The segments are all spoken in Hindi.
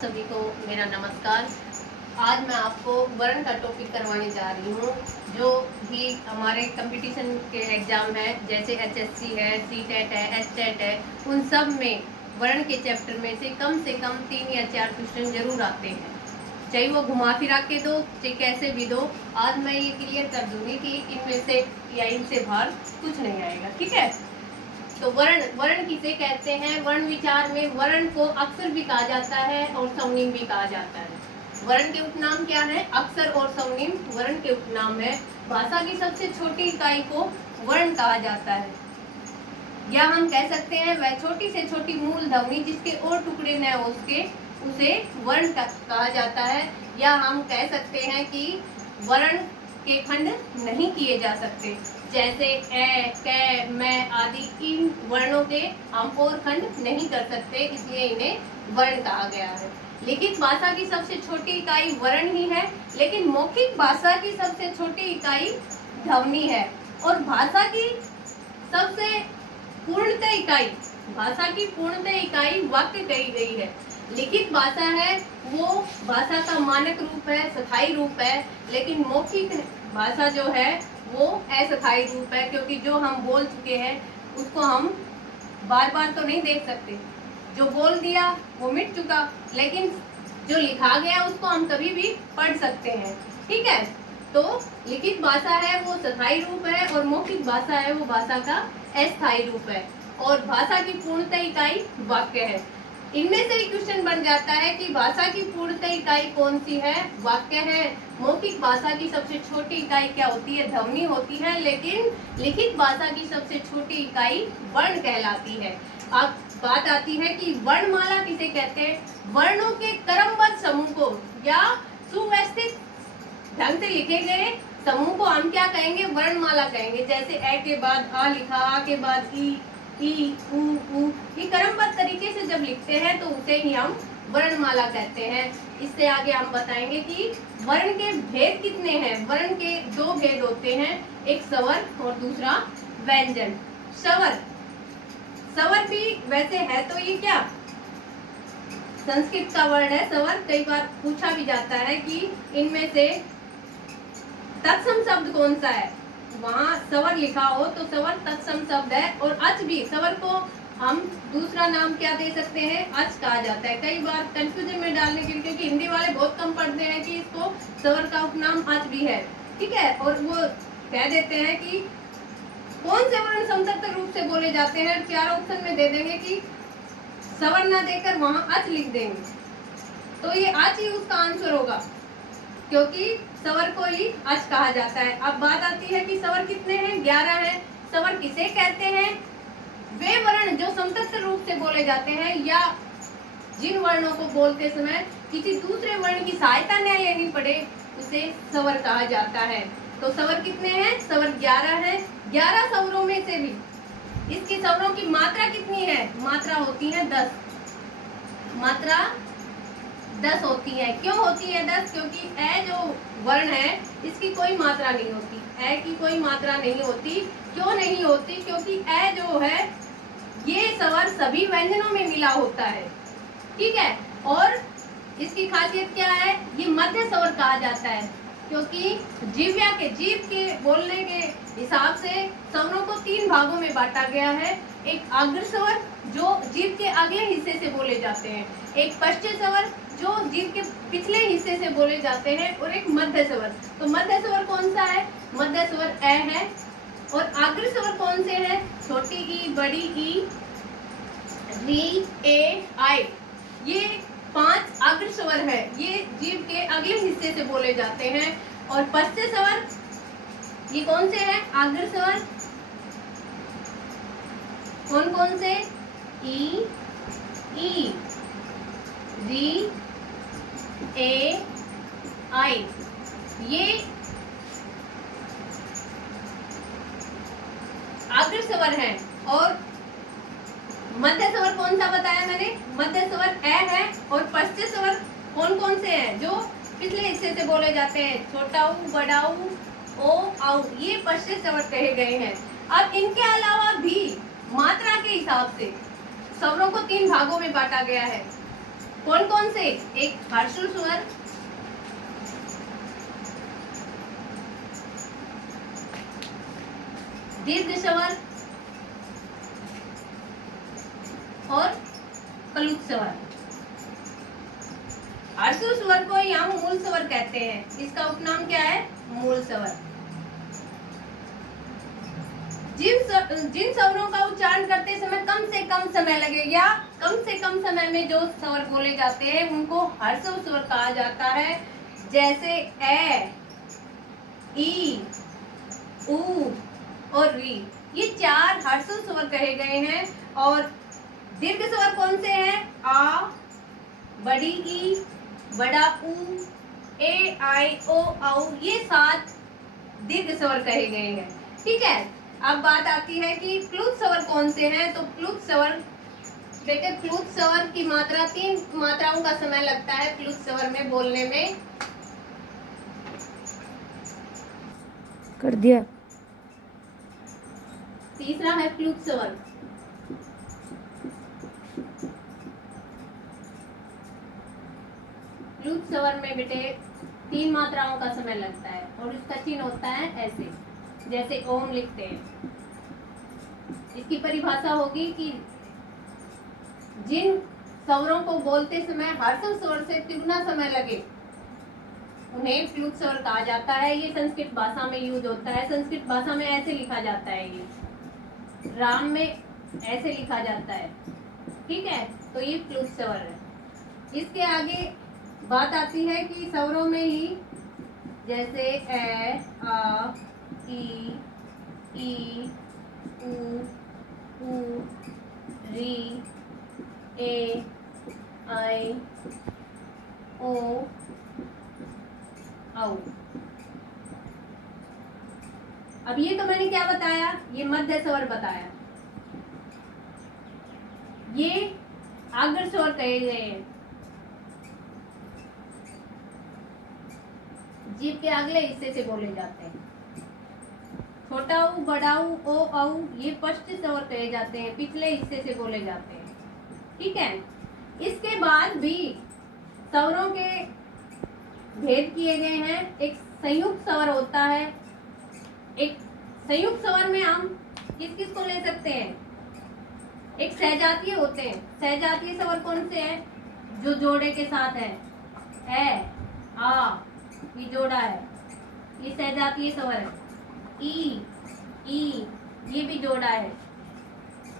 सभी को मेरा नमस्कार। आज मैं आपको वर्ण का टॉपिक करवाने जा रही हूँ। जो भी हमारे कंपटीशन के एग्ज़ाम है, जैसे एचएससी है, सीटेट है, एचटेट है, उन सब में वर्ण के चैप्टर में से कम 3 या 4 क्वेश्चन जरूर आते हैं। चाहे वो घुमा फिरा के दो, चाहे कैसे भी दो। आज मैं ये क्लियर कर दूंगी कि इनमें से या इनसे बाहर कुछ नहीं आएगा। ठीक है। तो वर्ण वर्ण किसे कहते हैं? वर्ण विचार में वर्ण को अक्षर भी कहा जाता है और स्वर्णिम भी कहा जाता है। वर्ण के उपनाम क्या है? अक्षर और स्वर्णिम वर्ण के उपनाम है। भाषा की सबसे छोटी इकाई को वर्ण कहा जाता है, या हम कह सकते हैं वह छोटी से छोटी मूल ध्वनि जिसके और टुकड़े न हो उसके उसे वर्ण कहा जाता है। या हम कह सकते हैं कि वर्ण के खंड नहीं किए जा सकते, जैसे ए, कै, मैं आदि इन वर्णों के हम और खंड नहीं कर सकते, इसलिए इन्हें वर्ण कहा गया है। लिखित भाषा की सबसे छोटी इकाई वर्ण ही है, लेकिन मौखिक भाषा की सबसे छोटी इकाई ध्वनि है। और भाषा की सबसे पूर्णतः इकाई वाक्य कही गई है। लिखित भाषा है वो भाषा का मानक रूप है, स्थायी रूप है, लेकिन मौखिक भाषा जो है वो अस्थायी रूप है, क्योंकि जो हम बोल चुके हैं उसको हम बार बार तो नहीं देख सकते। जो बोल दिया वो मिट चुका, लेकिन जो लिखा गया उसको हम कभी भी पढ़ सकते हैं। ठीक है। तो लिखित भाषा है वो स्थायी रूप है और मौखिक भाषा है वो भाषा का अस्थायी रूप है। और भाषा की पूर्णतः इकाई वाक्य है। इनमें से क्वेश्चन बन जाता है कि भाषा की पूर्णतः इकाई कौन सी है? वाक्य है। मौखिक भाषा की सबसे छोटी इकाई क्या होती है? ध्वनि होती है, लेकिन लिखित भाषा की सबसे छोटी इकाई वर्ण कहलाती है। अब बात आती है कि वर्णमाला किसे कहते हैं? वर्णों के क्रमबद्ध समूह को या सुव्यवस्थित ढंग से लिखे गए समूह को हम क्या कहेंगे? वर्णमाला कहेंगे। जैसे ए के बाद आ लिखा, आ के बाद ई, उ, ये क्रमबद्ध तरीके से जब लिखते हैं तो उसे ही हम वर्णमाला कहते हैं। इससे आगे हम बताएंगे कि वर्ण के भेद कितने हैं। वर्ण के 2 भेद होते हैं, एक स्वर और दूसरा व्यंजन। स्वर भी वैसे है तो ये क्या संस्कृत का वर्ड है स्वर। कई बार पूछा भी जाता है कि इनमें से तत्सम शब्द कौन सा है। वहाँ स्वर लिखा हो तो स्वर तत्सम शब्द है। और अच भी, स्वर को हम दूसरा नाम क्या दे सकते हैं? अच कहा जाता है। कई बार कंफ्यूजन में डालने के लिए, क्योंकि हिंदी वाले बहुत कम पढ़ते हैं कि इसको स्वर का उपनाम अच भी है। ठीक है। और वो कह देते हैं कि कौन से वर्ण समतत्व रूप से बोले जाते हैं। 4 ऑप्शन में दे देंगे कि स्वर ना देकर वहाँ अच लिख देंगे, तो ये अच ही उसका आंसर होगा, क्योंकि स्वर को ही अच कहा जाता है। अब बात आती है कि स्वर कितने हैं? 11 हैं। स्वर किसे कहते हैं? वे वर्ण जो समतत्व रूप से बोले जाते हैं या जिन वर्णों को बोलते समय किसी दूसरे वर्ण की सहायता न लेनी पड़े, उसे स्वर कहा जाता है। तो स्वर कितने हैं? स्वर 11 है। 11 स्वरों में से भी इसकी स्वरों की मात्रा कितनी है? मात्रा होती है 10। मात्रा 10 होती है। क्यों होती है 10? क्योंकि ए जो वर्ण है इसकी कोई मात्रा नहीं होती। ए की कोई मात्रा नहीं होती। क्यों नहीं होती? क्योंकि ए जो है ये स्वर सभी व्यंजनों में मिला होता है। ठीक है। और इसकी खासियत क्या है? ये मध्य स्वर कहा जाता है, क्योंकि जीव के बोलने के हिसाब से स्वरों को 3 भागों में बांटा गया है। एक अग्र स्वर जो जीव के अगले हिस्से से बोले जाते हैं, एक पश्च स्वर जो जीव के पिछले हिस्से से बोले जाते हैं, और एक मध्य स्वर। तो मध्य स्वर कौन सा है? मध्य स्वर ए है। और अग्र स्वर कौन से हैं? छोटी ई, बड़ी ई, री, ए, आई। ये 5 अग्र स्वर है। ये जीव के अगले हिस्से से बोले जाते हैं। और पश्च स्वर ये कौन से हैं? अग्र स्वर कौन कौन से? ई, री, ए, आई। ये अग्र स्वर हैं। और मध्य स्वर कौन सा बताया मैंने? मध्य स्वर ए है। और पश्च स्वर कौन कौन से हैं? जो पिछले हिस्से से बोले जाते हैं, छोटा ऊ, बड़ा ऊ, ओ, आउ, ये पश्च स्वर कहे गए हैं। अब इनके अलावा भी मात्रा के हिसाब से स्वरों को 3 भागों में बांटा गया है। कौन कौन से? एक हर्षु स्वर, दीर्घ स्वर और क्लुप्त स्वर। हर्षु स्वर को यहाँ मूल स्वर कहते हैं, इसका उपनाम क्या है? मूल स्वर। जिन स्वरों का उच्चारण करते समय कम से कम समय लगे या कम से कम समय में जो स्वर बोले जाते हैं उनको हर्षु स्वर कहा जाता है। जैसे ए, ई, उ और री, ये 4 हर्षु स्वर कहे गए हैं। और दीर्घ स्वर कौन से हैं? आ, बड़ी ई, बड़ा उ, ए, आई, ओ, औ, ये 7 दीर्घ स्वर कहे गए हैं। ठीक है, अब बात आती है कि क्लुप्त स्वर कौन से हैं। तो क्लुप्त स्वर, बेटे क्लुप्त स्वर की मात्रा 3 मात्राओं का समय लगता है क्लुप्त स्वर में बोलने में। कर दिया। तीसरा है क्लुप्त स्वर। क्लुप्त स्वर में बेटे 3 मात्राओं का समय लगता है और इसका चिन्ह होता है ऐसे, जैसे ओम लिखते हैं। इसकी परिभाषा होगी कि जिन स्वरों को बोलते समय हर्षु स्वर से तिगुना समय लगे उन्हें क्लुप्त स्वर कहा जाता है। ये संस्कृत भाषा में यूज होता है। संस्कृत भाषा में ऐसे लिखा जाता है, ये राम में ऐसे लिखा जाता है। ठीक है, तो ये क्लुप्त स्वर है। इसके आगे बात आती है कि स्वरों में ही जैसे ए, आ, ई, उ, री, ए, आई, ओ, औ। अब ये तो मैंने क्या बताया? ये मध्य स्वर बताया। ये अग्र स्वर कहे गए हैं। जीभ के अगले हिस्से से बोले जाते हैं। छोटा ऊ, बड़ा ऊ, ओ, औ, ये पश्च स्वर कहे जाते हैं, पिछले हिस्से से बोले जाते हैं। ठीक है, इसके बाद भी स्वरों के भेद किए गए हैं। एक संयुक्त स्वर होता है। एक संयुक्त स्वर में हम किस किस को ले सकते हैं? एक सहजातीय होते हैं। सहजातीय स्वर कौन से हैं? जो जोड़े के साथ है। ए, आ, ये जोड़ा है, ये सहजातीय स्वर है। ई, ये भी जोड़ा है।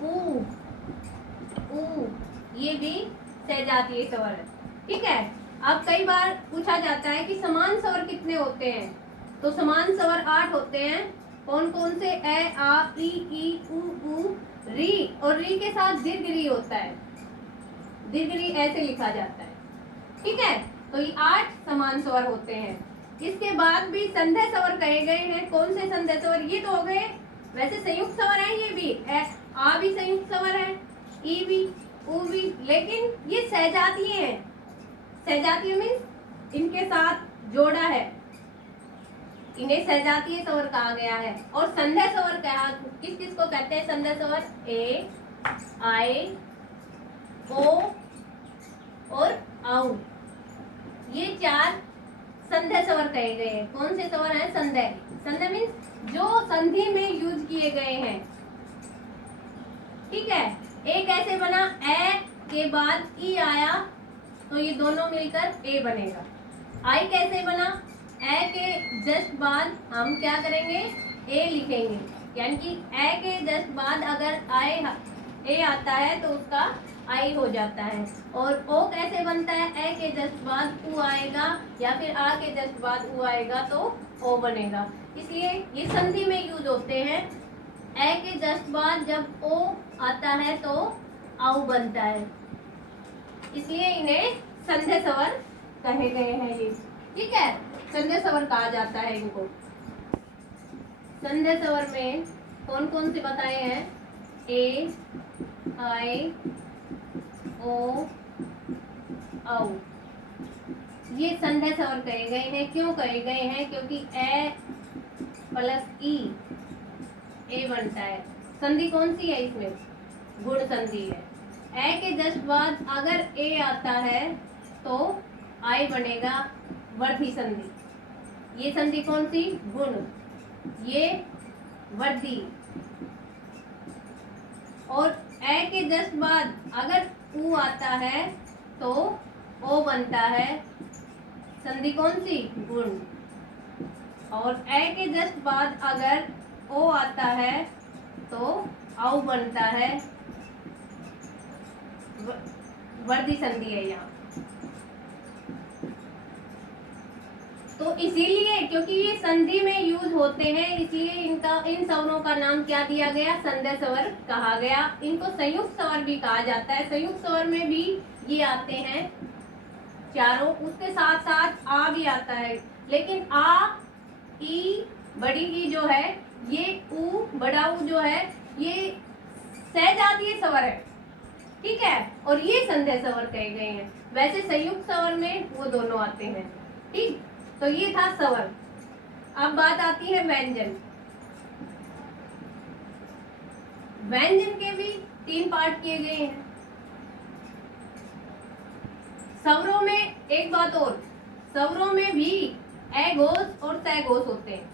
ऊ, ये भी सहजातीय स्वर है। ठीक है, अब कई बार पूछा जाता है कि समान स्वर कितने होते हैं? तो समान स्वर 8 होते हैं। कौन कौन से? ए, आ, ई, उ, री, और री के साथ दीर्घ री होता है। दीर्घ री ऐसे लिखा जाता है। ठीक है, तो ये 8 समान स्वर होते हैं। इसके बाद भी संध्या स्वर कहे गए हैं। कौन से संध्या स्वर? ये तो हो गए, वैसे संयुक्त स्वर है। ये भी आ भी संयुक्त स्वर है, ई भी, उ भी, लेकिन ये सहजातीय है। सहजातीय मीन्स इनके साथ जोड़ा है, इन्हें सहजातीय स्वर कहा गया है। और संध्या स्वर कहा, किस किस को कहते हैं संध्या स्वर? ए, आई, ओ और औ, ये 4 संध्या स्वर कहे गए हैं। कौन से स्वर हैं? संध्या। संध्या मीन्स जो संधि में यूज किए गए हैं। ठीक है, एक ऐसे बना, ए के बाद ई आया तो ये दोनों मिलकर ए बनेगा। आई कैसे बना? ए के जस्ट बाद हम क्या करेंगे? ए लिखेंगे, यानी कि ए के जस्ट बाद अगर ए आता है तो उसका आई हो जाता है। और ओ कैसे बनता है? ए के जस्ट बाद उ आएगा या फिर आ के जस्ट बाद उ आएगा तो ओ बनेगा। इसलिए ये संधि में यूज होते हैं। ए के जस्ट बाद जब ओ आता है तो औ बनता है, इसलिए इन्हें संध्या स्वर कहे गए हैं। ये ठीक है, संध्या स्वर कहा जाता है इनको। संध्या स्वर में कौन कौन से बताए हैं? ए, आई, ओ, औ, ये संध्या स्वर कहे गए हैं। क्यों कहे गए हैं? क्योंकि ए प्लस ई ए बनता है। संधि कौन सी है इसमें? गुण संधि है। ए के जस्ट बाद अगर ए आता है तो आई बनेगा वर्धी संधि। ये संधि कौन सी? गुण। ये वर्धी। और ए के जस्ट बाद अगर ऊ आता है तो ओ बनता है संधि कौन सी? गुण। और ए के जस्ट बाद अगर ओ आता है तो औ बनता है वर्धी संधि है यहाँ। तो इसीलिए क्योंकि ये संधि में यूज होते हैं इसलिए इन स्वरों का नाम क्या दिया गया? संध्या स्वर कहा गया। इनको संयुक्त स्वर भी कहा जाता है। संयुक्त स्वर में भी ये आते हैं चारों, उसके साथ साथ आ भी आता है। लेकिन आ, ई, बड़ी ई जो है, ये ऊ, बड़ा ऊ जो है, ये सहजातीय स्वर है, ठीक है, और ये संध्या स्वर कहे गए हैं। वैसे संयुक्त स्वर में वो दोनों आते हैं, ठीक। तो ये था स्वर। अब बात आती है व्यंजन। व्यंजन के भी 3 पार्ट किए गए हैं। स्वरों में एक बात और, स्वरों में भी ए घोष और तय घोष होते हैं।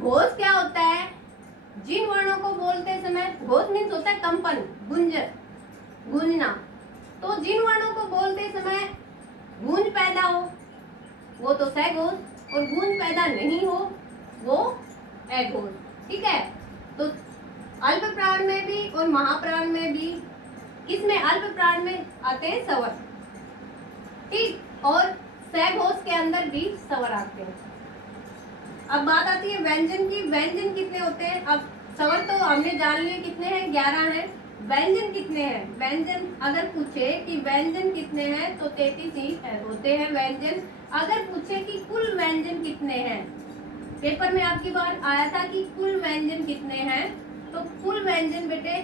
घोष क्या होता है? जिन वर्णों को बोलते समय, घोष मीन्स होता है कंपन, गुंजन, गूंजना। तो जिन वर्णों को बोलते समय गूंज पैदा हो वो तो सह घोष, और गूंज पैदा नहीं हो वो अघोष, ठीक है। तो अल्प प्राण में भी और महाप्राण में भी, किसमें? अल्प प्राण में आते हैं स्वर, ठीक, और सह घोष के अंदर भी स्वर आते हैं। अब बात आती है व्यंजन की। व्यंजन कितने होते हैं? अब स्वर तो हमने जान लिए कितने हैं, 11 हैं। व्यंजन कितने हैं? व्यंजन अगर पूछे कि व्यंजन कितने हैं तो 33 ही होते हैं व्यंजन। अगर पूछे कि कुल व्यंजन कितने हैं, पेपर में आपकी बार आया था कि कुल व्यंजन कितने हैं, तो कुल व्यंजन बेटे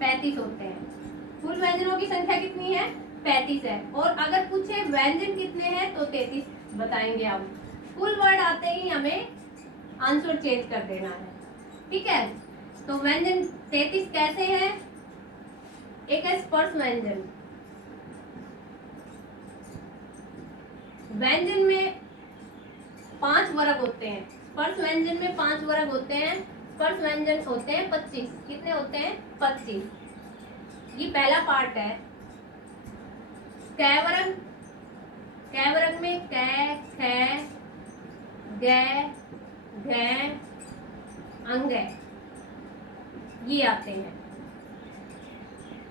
35 होते हैं। कुल व्यंजनों की संख्या कितनी है? 35 है। और अगर पूछे व्यंजन कितने हैं तो 33 बताएंगे आप। कुल वर्ड आते ही हमें आंसर चेंज कर देना है, ठीक है। तो व्यंजन 33 कैसे हैं? एक है स्पर्श व्यंजन। व्यंजन में 5 वर्ग होते हैं। स्पर्श व्यंजन में 5 वर्ग होते हैं। स्पर्श व्यंजन होते हैं 25। कितने होते हैं? 25। ये पहला पार्ट है। कै वर्ग। कै वर्ग में कै, ख, ग, घ, अंग ये आते हैं।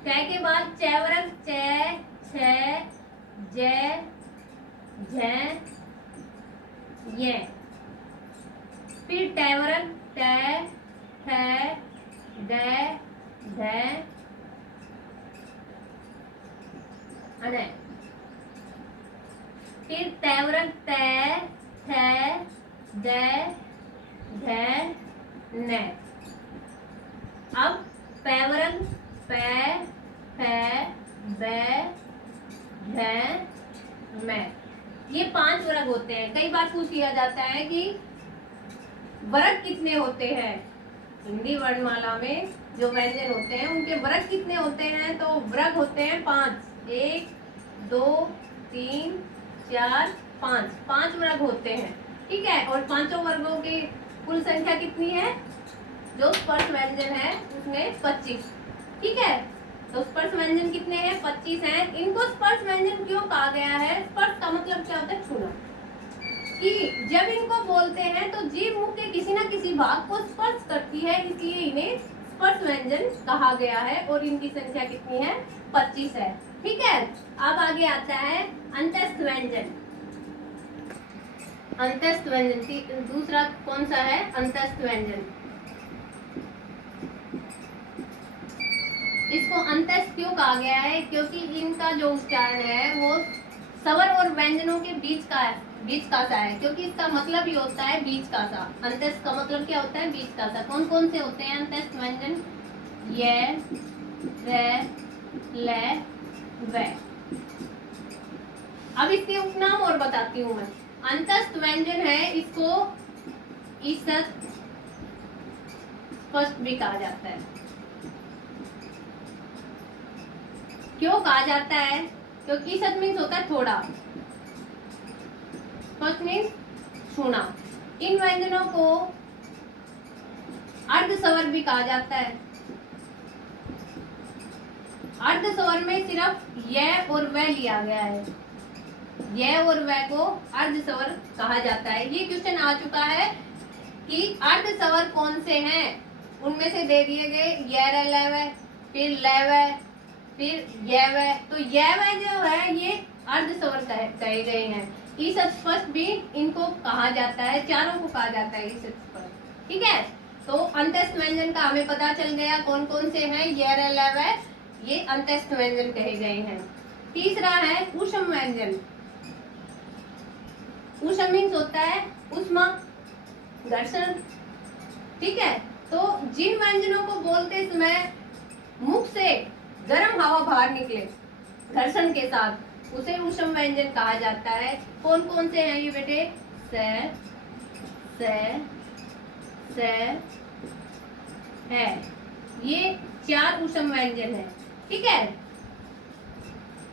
कै के बाद चै वर्ग, चै, छ, ज, झ, ये। फिर टै वर्ग, टै, ठ, ड, ढ, अन। फिर तै वर्ग, तै, थ, द, ध, न। अब पै वर्ग, पै, फ, ब, भ, म। ये 5 वर्ग होते हैं। कई बार पूछ लिया जाता है कि वर्ग कितने होते हैं। हिंदी वर्णमाला में जो व्यंजन होते हैं उनके वर्ग कितने होते हैं, तो वर्ग होते हैं 5। 1, 2, 3, 4, 5। 5 वर्ग होते हैं, ठीक है। और 5 वर्गों की कुल संख्या कितनी है? जो स्पर्श व्यंजन है उसमें 25, ठीक है। तो स्पर्श व्यंजन कितने हैं? 25 हैं। इनको स्पर्श व्यंजन क्यों कहा गया है? स्पर्श का मतलब क्या होता है? छूना। कि जब इनको बोलते हैं तो जीभ मुख के किसी न किसी भाग को स्पर्श करती है, इसलिए इन्हें स्पर्श व्यंजन कहा गया है। और इनकी संख्या कितनी है? 25 है, ठीक है। अब आगे आता है अंतस्थ व्यंजन। अंतस्थ व्यंजन दूसरा कौन सा है? अंतस्थ व्यंजन। इसको अंतस्थ क्यों कहा गया है? क्योंकि इनका जो उच्चारण है वो स्वर और व्यंजनों के बीच का सा है। क्योंकि इसका मतलब ही होता है बीच का सा। अंतस्थ का मतलब क्या होता है? बीच का सा। कौन कौन से होते हैं अंतस्थ व्यंजन? य, र, ल, व। अब इसके उपनाम और बताती हूँ मैं। अंतस्थ व्यंजन है, इसको ईसत स्पष्ट भी कहा जाता है। क्यों कहा जाता है? क्योंकि ईसत मीन्स होता है थोड़ा, फर्स्ट मीन्स छूना। इन व्यंजनों को अर्ध स्वर भी कहा जाता है। अर्ध स्वर में सिर्फ यह और वह लिया गया है, यह और वह को अर्ध स्वर कहा जाता है। ये क्वेश्चन आ चुका है कि अर्ध स्वर कौन से हैं, उनमें से दे दिए गए यह लव, फिर लव, फिर यह। तो यह जो है ये अर्ध स्वर कहे गए हैं। ईसत स्पष्ट भी इनको कहा जाता है, चारों को कहा जाता है ईसत स्पष्ट, ठीक है। तो अंत्यस्थ व्यंजन का हमें पता चल गया कौन कौन से हैं, यह लव, ये अंत्यस्थ व्यंजन कहे गए हैं। तीसरा है ऊष्म व्यंजन। ऊष्म मीन्स होता है ऊष्मा, घर्षण, ठीक है। तो जिन व्यंजनों को बोलते समय मुख से गर्म हवा बाहर निकले घर्षण के साथ, उसे ऊष्म व्यंजन कहा जाता है। कौन कौन से हैं ये बेटे? स, है, ये 4 ऊष्म व्यंजन है, ठीक है।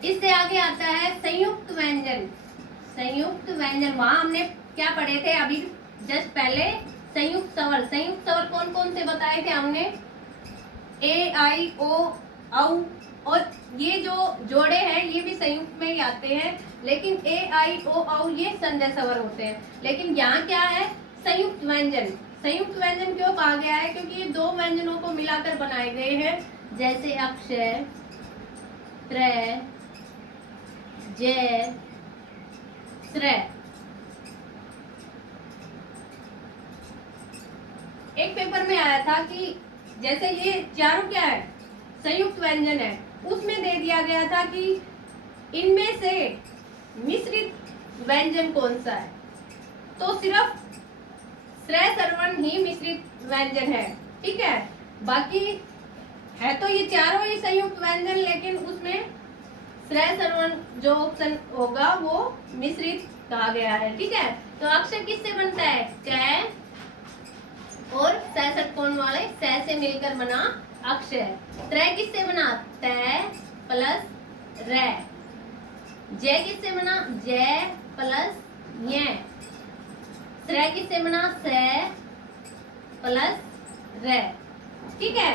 इससे आगे आता है संयुक्त व्यंजन। संयुक्त व्यंजन, वहां हमने क्या पढ़े थे अभी जस्ट पहले? संयुक्त स्वर। संयुक्त स्वर कौन कौन से बताए थे हमने? ए, आई, ओ, औ, और ये जो जोड़े हैं ये भी संयुक्त में ही आते हैं, लेकिन ए, आई, ओ, औ ये संज्ञा स्वर होते हैं। लेकिन यहाँ क्या है? संयुक्त व्यंजन। संयुक्त व्यंजन क्यों कहा गया है? क्योंकि ये 2 व्यंजनों को मिलाकर बनाए गए हैं, जैसे अक्षय, त्रय, जय, श्रेय। एक पेपर में आया था कि जैसे ये चारों क्या है? संयुक्त व्यंजन है। उसमें दे दिया गया था कि इनमें से मिश्रित व्यंजन कौन सा है? तो सिर्फ श्रेय सर्वण ही मिश्रित व्यंजन है, ठीक है। बाकी है तो ये चारों ही संयुक्त व्यंजन, लेकिन उसमें श्रेय सर्वण जो ऑप्शन होगा वो मिश्रित कहा गया है, ठीक है। तो अक्षर किससे बनता है? क और सैसठ कोण वाले स से मिलकर बना अक्षर। त्रय किससे बना? तय प्लस रे। जय किससे बना? जय प्लस य। श्रेय किससे बना? स प्लस रे, ठीक है।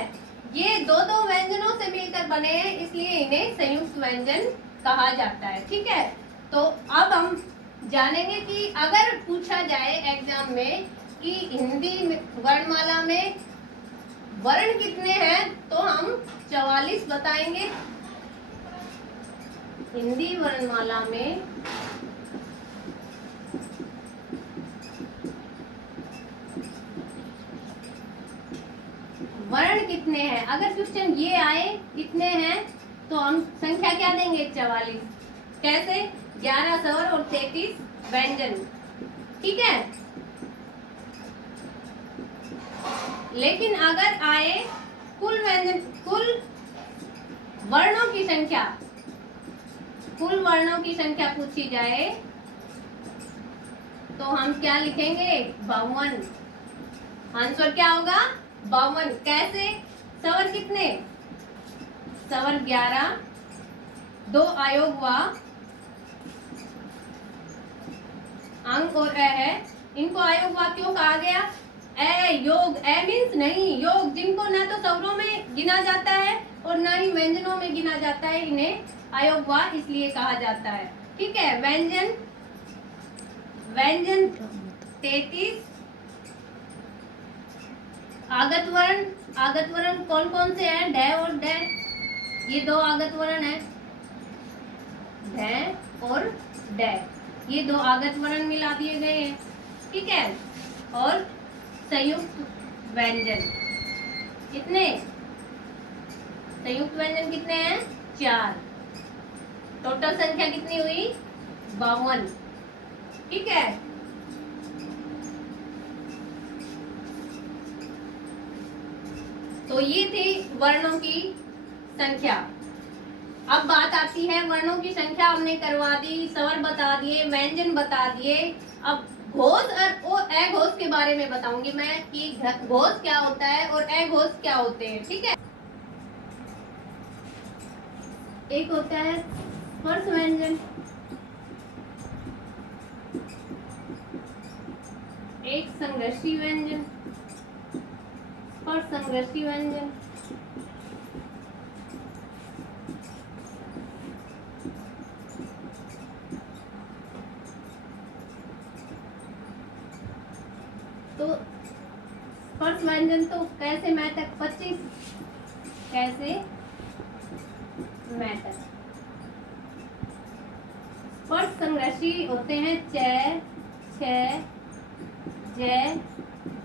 ये 2 व्यंजनों से मिलकर बने हैं, इसलिए इन्हें संयुक्त व्यंजन कहा जाता है, ठीक है। तो अब हम जानेंगे कि अगर पूछा जाए एग्जाम में कि हिंदी वर्णमाला में वर्ण कितने हैं, तो हम 44 बताएंगे। हिंदी वर्णमाला में वर्ण कितने हैं, अगर क्वेश्चन ये आए कितने हैं, तो हम संख्या क्या देंगे? 44। कैसे? 11 स्वर और 33 व्यंजन, ठीक है। लेकिन अगर आए कुल व्यंजन, कुल वर्णों की संख्या, कुल वर्णों की संख्या पूछी जाए, तो हम क्या लिखेंगे? 52। आंसर क्या होगा? 52। कैसे? स्वर कितने? स्वर 11, 2 आयोग व अंग और अ है। इनको आयोग व क्यों कहा गया? ए योग, ए मीन्स नहीं, योग जिनको न तो स्वरों में गिना जाता है और न ही व्यंजनों में गिना जाता है, इन्हें आयोग व इसलिए कहा जाता है, ठीक है। व्यंजन 33। आगत वर्ण कौन कौन से हैं? ढ और ड, ये 2 आगत वर्ण है। ढ और ड, ये 2 आगत वर्ण मिला दिए गए हैं, ठीक है। और संयुक्त व्यंजन कितने? संयुक्त व्यंजन कितने हैं? 4। टोटल संख्या कितनी हुई? 52, ठीक है। तो ये थी वर्णों की संख्या। अब बात आती है वर्णों की संख्या हमने करवा दी, स्वर बता दिए, व्यंजन बता दिए। अब घोष और अघोष के बारे में बताऊंगी मैं कि घोष क्या होता है और अघोष क्या होते हैं, ठीक है। एक होता है स्पर्श व्यंजन, एक संघर्षी व्यंजन, स्पर्श संघर्षी व्यंजन। तो स्पर्श व्यंजन तो कैसे मैं तक 25, कैसे मैं तक। स्पर्श संघर्षी होते हैं च, छ, ज,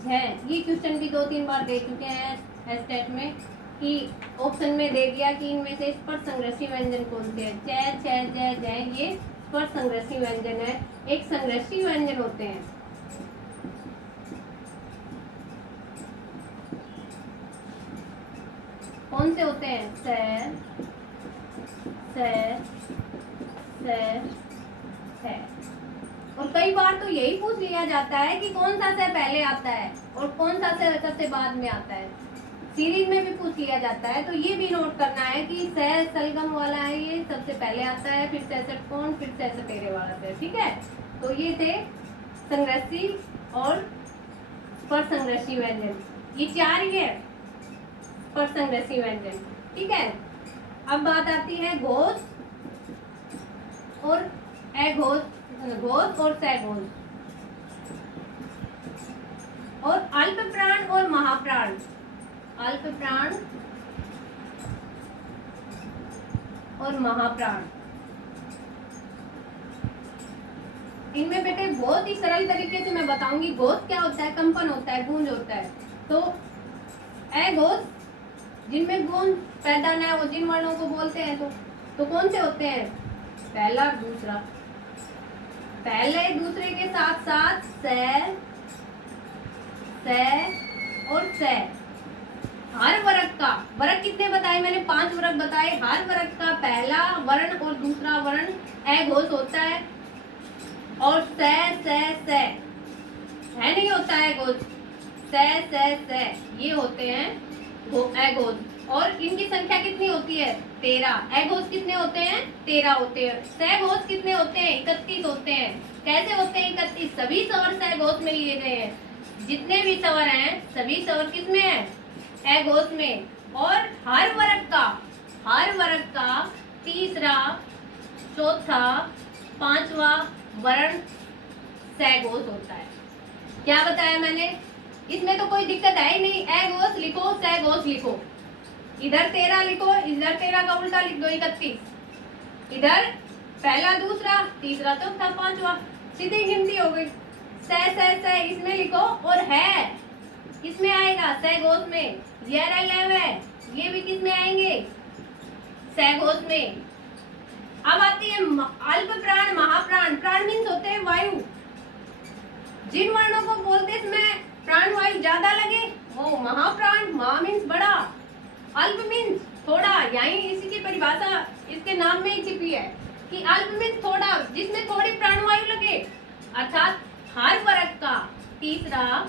झ। ये क्वेश्चन भी 2-3 बार दे चुके हैं एस्टेट में कि ऑप्शन में दे दिया कि इनमें से स्पर्श संघर्षी व्यंजन कौन से हैं। च, छ, ज, झ ये स्पर्श संघर्षी व्यंजन है। एक संघर्षी व्यंजन होते हैं कौन से होते हैं, से, है। और कई बार तो यही पूछ लिया जाता है कि कौन सा से पहले आता है और कौन सा से सबसे बाद में आता है। सीरीज में भी पूछ लिया जाता है, तो ये भी नोट करना है कि से सलगम वाला है, ये सबसे पहले आता है, फिर से षटकोण, फिर से सटेरे वाला से। ठीक है, तो ये थे संघर्षी और स्पर्श संघर्षी व्यंजन। ये 4 ही है स्पर्श संघर्षी व्यंजन। ठीक है, अब बात आती है घोष और अघोष, घोष और सघोष, और अल्प प्राण और महाप्राण। अल्प प्राण और महाप्राण, इनमें बेटे बहुत ही सरल तरीके से मैं बताऊंगी। घोष क्या होता है, कंपन होता है, गूंज होता है। तो अघोष जिनमें गूंज पैदा न हो, जिन वर्णों को बोलते हैं तो कौन से होते हैं, पहला दूसरा। पहले दूसरे के साथ साथ से और से। हर वर्ग का, वर्ग कितने बताए मैंने, 5 वर्ग बताए। हर वर्ग का पहला वर्ण और दूसरा वर्ण अघोष होता है। और से है, नहीं होता है घोष, से ये होते हैं अघोष। और इनकी संख्या कितनी होती है, 13। अघोष कितने होते हैं, 13 होते हैं। सघोष कितने होते हैं, 31 होते हैं। कैसे होते हैं 31, सभी स्वर सघोष में लिए गए हैं। जितने भी स्वर हैं सभी स्वर किसमें है, अघोष में। और हर वर्ग का तीसरा, चौथा, 5वां वर्ण सघोष होता है। क्या बताया मैंने, इसमें तो कोई दिक्कत है ही नहीं। अघोष लिखो, सघोष लिखो, इधर 13 लिखो, इधर 13 का उल्टा लिख दो 31। इधर पहला, दूसरा, तीसरा, चौथा, 5वां, सीधी गिनती हो गई। से इसमें लिखो, और है इसमें आएगा सघोष में। ये भी किस में आएंगे, सघोष में। अब आती है अल्प प्राण, महाप्राण। प्राण मीन्स होते हैं वायु। जिन वर्णों को बोलते समय प्राण वायु ज्यादा लगे वो महाप्राण। महा मीन्स बड़ा, अल्प मीन्स थोड़ा। यही इसी की परिभाषा इसके नाम में ही छिपी है कि अल्प मीन्स थोड़ा, जिसमें थोड़ी प्राणवायु लगे। अर्थात हर वर्ग का तीसरा,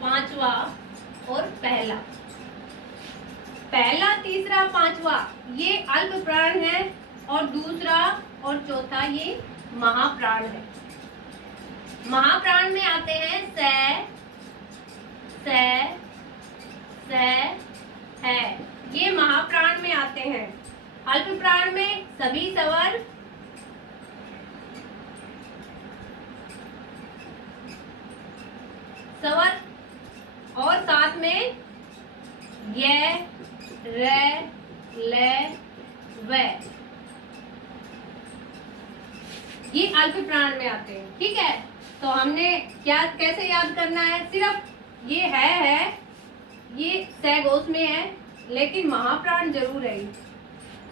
5वां और पहला, तीसरा, 5वां ये अल्प प्राण है, और दूसरा और चौथा ये महाप्राण है। महाप्राण में आते हैं है, ये महाप्राण में आते हैं। अल्प प्राण में सभी स्वर और साथ में य, र, ल, व, ये अल्प प्राण में आते हैं। ठीक है, तो हमने क्या कैसे याद करना है, सिर्फ ये है ये सघोष में है, लेकिन महाप्राण जरूर है।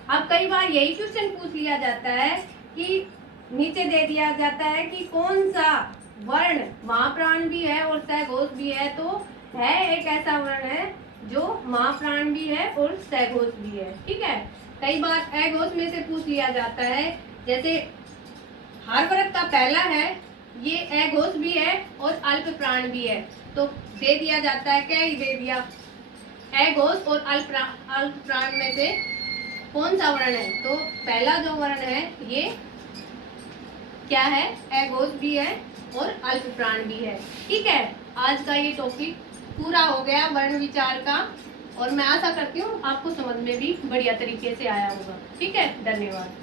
अब कई बार यही क्वेश्चन पूछ लिया जाता है कि नीचे दे दिया जाता है कि कौन सा वर्ण महाप्राण भी है और सघोष भी है। तो है एक ऐसा वर्ण है जो महाप्राण भी है और सघोष भी है। ठीक है, कई बार अघोष में से पूछ लिया जाता है, जैसे हर वर्ग का पहला है ये अघोष भी है और अल्प प्राण भी है, तो दे दिया जाता है, क्या ही दे दिया, अघोष और अल्प प्राण में से कौन सा वर्ण है? तो पहला जो वर्ण है ये क्या है, अघोष भी है और अल्प प्राण भी है। ठीक है, आज का ये टॉपिक पूरा हो गया वर्ण विचार का, और मैं आशा करती हूँ आपको समझ में भी बढ़िया तरीके से आया होगा। ठीक है, धन्यवाद।